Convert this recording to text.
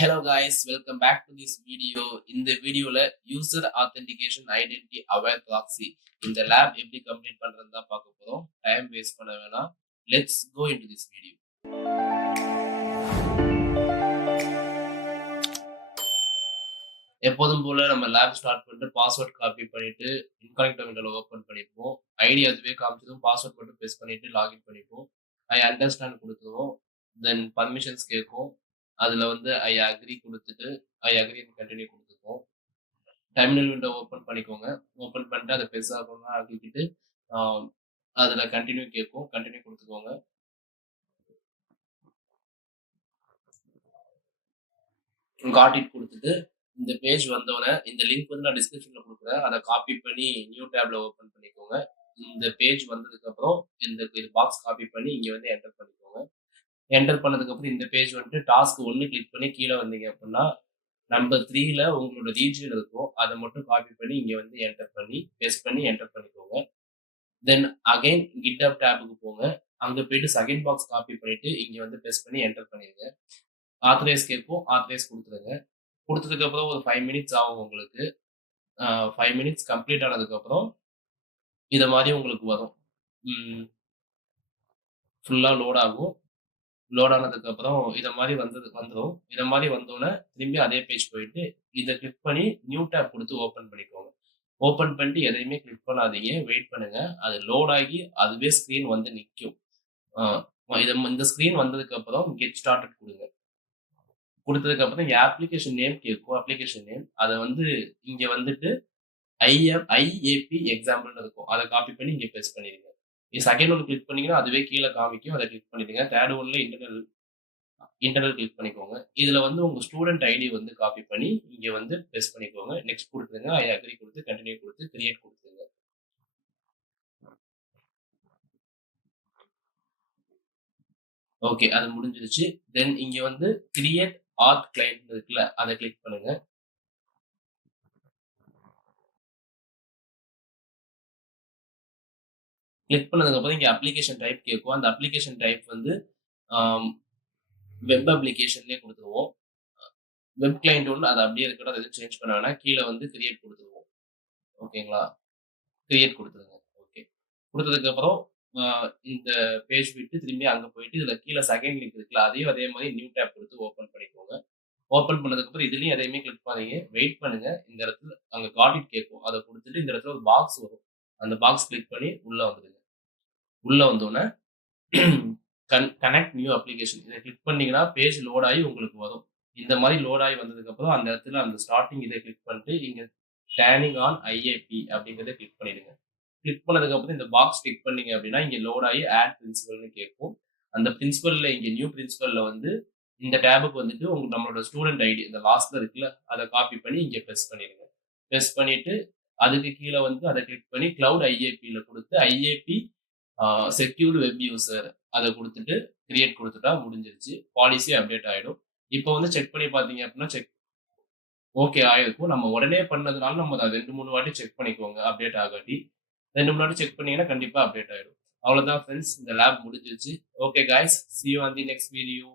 Hello guys, welcome back to this video. இந்த வீடியோல user authentication identity aware proxy இந்த lab எப்படி complete பண்றதுன்னு தான் பார்க்க போறோம். டைம் வேஸ்ட் பண்ண வேணாம். Let's go into this video. எப்போதும் போல நம்ம லேப் ஸ்டார்ட் பண்ணிட்டு பாஸ்வேர்ட் காப்பி பண்ணிட்டு இன்கனெக்ட் விண்டோல ஓபன் பண்ணிப்போம். ஐடி அதுவே காமிச்சதும் பாஸ்வேர்ட் மட்டும் பேஸ்ட் பண்ணிட்டு லாகின் பண்ணிப்போம். ஐ அண்டர்ஸ்டாண்ட் கொடுத்துருவோம். தென் பர்மிஷன்ஸ் கேட்கும். அதுல வந்து ஐ அக்ரி கொடுத்துட்டு ஐ அக்ரி கண்டினியூ கொடுத்துருக்கோம். டெர்மினல் விண்டோ ஓப்பன் பண்ணிக்கோங்க. ஓப்பன் பண்ணிட்டு அதை பெருசாக ஆக்கிக்கிட்டு அதுல கண்டினியூ கேட்கும். கண்டினியூ கொடுத்துக்கோங்க. காட் இட் கொடுத்துட்டு இந்த பேஜ் வந்தோடனே இந்த லிங்க் வந்து நான் டிஸ்கிரிப்ஷன்ல கொடுக்குறேன். அதை காப்பி பண்ணி நியூ டேப்ல ஓப்பன் பண்ணிக்கோங்க. இந்த பேஜ் வந்ததுக்கு அப்புறம் இது பாக்ஸ் காப்பி பண்ணி இங்க வந்து என்டர் பண்ணிக்கோங்க. என்டர் பண்ணதுக்கு அப்புறம் இந்த பேஜ் வந்துட்டு டாஸ்க் 1 கிளிக் பண்ணி கீழே வந்தீங்க அப்படின்னா நம்பர் 3ல உங்களோட ரீஜியன் இருக்கும். அதை மட்டும் காப்பி பண்ணி இங்க வந்து என்டர் பண்ணி பேஸ்ட் பண்ணி என்டர் பண்ணிக்கோங்க. தென் அகைன் கிட்ஹப் டேபுக்கு போங்க. அங்க போயிட்டு செகண்ட் பாக்ஸ் காப்பி பண்ணிட்டு இங்க வந்து பேஸ்ட் பண்ணி என்டர் பண்ணிருங்க. ஆத்தரைஸ் கேட்கும். ஆத்தரைஸ் கொடுத்துருங்க. கொடுத்ததுக்கு அப்புறம் ஒரு 5 மினிட்ஸ் ஆகும் உங்களுக்கு. 5 மினிட்ஸ் கம்ப்ளீட் ஆனதுக்கு அப்புறம் இத மாதிரி உங்களுக்கு வரும். ஃபுல்லா லோட் ஆகும். லோட் ஆனதுக்கு அப்புறம் இத மாதிரி வந்துடும். இத மாதிரி வந்தோடனே திரும்பி அதே பேஜ் போயிட்டு இதை கிளிக் பண்ணி நியூ டேப் கொடுத்து ஓப்பன் பண்ணிக்கோங்க. ஓப்பன் பண்ணிட்டு எதையுமே கிளிக் பண்ணாதீங்க. வெயிட் பண்ணுங்க. அது லோட் ஆகி அதுவே ஸ்கிரீன் வந்து நிற்கும். இந்த ஸ்கிரீன் வந்ததுக்கு அப்புறம் கெட் ஸ்டார்டட் கொடுங்க. கொடுத்ததுக்கு அப்புறம் அப்ளிகேஷன் நேம் கேட்கும். அப்ளிகேஷன் நேம் அதை வந்து இங்க வந்துட்டு ஐஏபி எக்ஸாம்பிள்னு இருக்கும். அதை காப்பி பண்ணி இங்க பேஸ்ட் பண்ணிடுங்க. செகண்ட் ஒன் கிளிக் பண்ணீங்கன்னா அதுவே கீழே காமிக்கும். அதை கிளிக் பண்ணிடுங்க. தேர்ட் ஒன்ல இன்டர்னல் கிளிக் பண்ணிக்கோங்க. இதுல வந்து உங்க ஸ்டூடெண்ட் ஐடி வந்து காப்பி பண்ணி இங்க வந்து பேஸ்ட் பண்ணிக்கோங்க. நெக்ஸ்ட் கொடுத்துருங்க. ஐ அக்ரி கொடுத்து கண்டினியூ கொடுத்து கிரியேட் கொடுத்துருங்க. ஓகே, அது முடிஞ்சிருச்சு. தென் இங்க வந்து கிரியேட் ஆத் கிளைண்ட் இருக்குல்ல, அதை கிளிக் பண்ணுங்க. கிளிக் பண்ணதுக்கு அப்புறம் இங்க அப்ளிகேஷன் டைப் கேட்கும். அந்த அப்ளிகேஷன் டைப் வந்து வெப் அப்ளிகேஷன்லேயே கொடுத்துருவோம். வெப் கிளைண்ட் ஒன்று அது அப்படியே இருக்கட்டும். அதை எதுவும் சேஞ்ச் பண்ண வேணாம். கீழே வந்து கிரியேட் கொடுத்துருவோம். ஓகேங்களா? கிரியேட் கொடுத்துருங்க. ஓகே, கொடுத்ததுக்கு அப்புறம் இந்த பேஜ் விட்டு திரும்பி அங்க போயிட்டு இதுல கீழே செகண்ட் லிங்க் இருக்குல்ல, அதையும் அதே மாதிரி நியூ டேப் கொடுத்து ஓப்பன் பண்ணிக்கோங்க. ஓப்பன் பண்ணதுக்கு அப்புறம் இதுலயும் எதையுமே கிளிக் பண்ணீங்க. வெயிட் பண்ணுங்க. இந்த இடத்துல அங்க காட் இட் கேட்கும். அதை கொடுத்துட்டு இந்த இடத்துல ஒரு பாக்ஸ் வரும். அந்த பாக்ஸ் கிளிக் பண்ணி உள்ள வந்துடுங்க. உள்ள வந்தோடனே கனெக்ட் நியூ அப்ளிகேஷன் இதை கிளிக் பண்ணீங்கன்னா பேஜ் லோட் ஆகி உங்களுக்கு வரும். இந்த மாதிரி லோட் ஆகி வந்ததுக்கு அப்புறம் அந்த இடத்துல அந்த ஸ்டார்டிங் இதை கிளிக் பண்ணிட்டு இங்க டேர்னிங் ஆன் ஐஏபி அப்படிங்கிறத கிளிக் பண்ணிடுங்க. கிளிக் பண்ணதுக்கு அப்புறம் இந்த பாக்ஸ் கிளிக் பண்ணீங்க அப்படின்னா இங்க லோட் ஆகி ஆட் பிரின்சிபல்னு கேட்கும். அந்த பிரின்சிபல்ல இங்க நியூ பிரின்சிபல்ல வந்து இந்த டேபுக்கு வந்துட்டு நம்மளோட ஸ்டூடெண்ட் ஐடி இந்த லாஸ்ட்ல இருக்குல்ல, அதை காப்பி பண்ணி இங்க ப்ரெஸ் பண்ணிடுங்க. ப்ரெஸ் பண்ணிட்டு அதுக்கு கீழே வந்து அதை கிளிக் பண்ணி கிளவுட் ஐஏபியில கொடுத்து ஐஏபி செக்யூர்டு வெப் யூசர் அதை கொடுத்துட்டு கிரியேட் கொடுத்துட்டா முடிஞ்சிருச்சு. பாலிசி அப்டேட் ஆயிடும். இப்போ வந்து செக் பண்ணி பார்த்தீங்க அப்படின்னா செக் ஓகே ஆயிருக்கும். நம்ம உடனே பண்ணதுனால நம்ம அதை 2-3 வாட்டி செக் பண்ணிக்கோங்க அப்டேட் ஆகாட்டி. 2-3 வாட்டி செக் பண்ணீங்கன்னா கண்டிப்பா அப்டேட் ஆயிடும். அவ்வளவுதான் ஃப்ரெண்ட்ஸ், இந்த லேப் முடிஞ்சிருச்சு. Okay guys, see you on the next video.